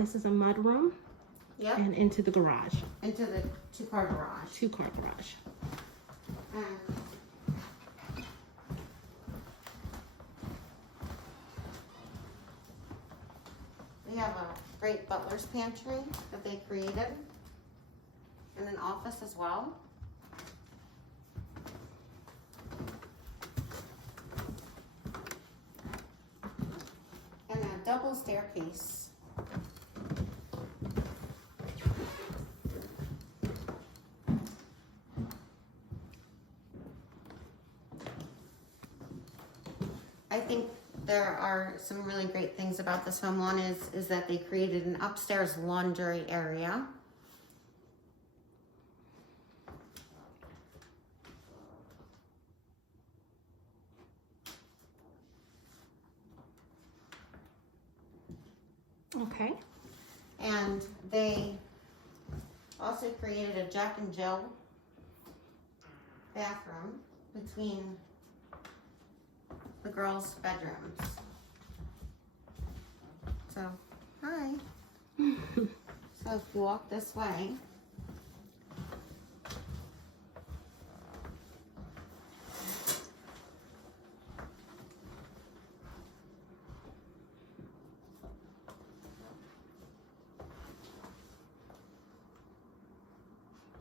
This is a mudroom. Yep. And into the garage. Into the two-car garage. 2-car garage. We have a great butler's pantry that they created. And an office as well. And a double staircase. I think there are some really great things about this home. One is that they created an upstairs laundry area. Okay. And they also created a Jack and Jill bathroom between the girls' bedrooms. So, hi. So if you walk this way,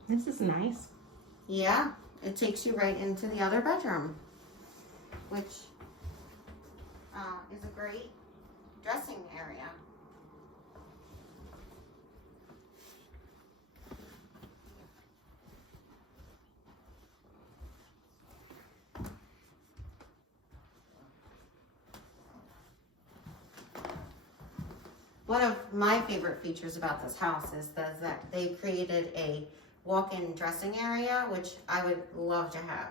This is nice. yeah, it takes you right into the other bedroom, which is a great dressing area. One of my favorite features about this house is that they created a walk-in dressing area, which I would love to have.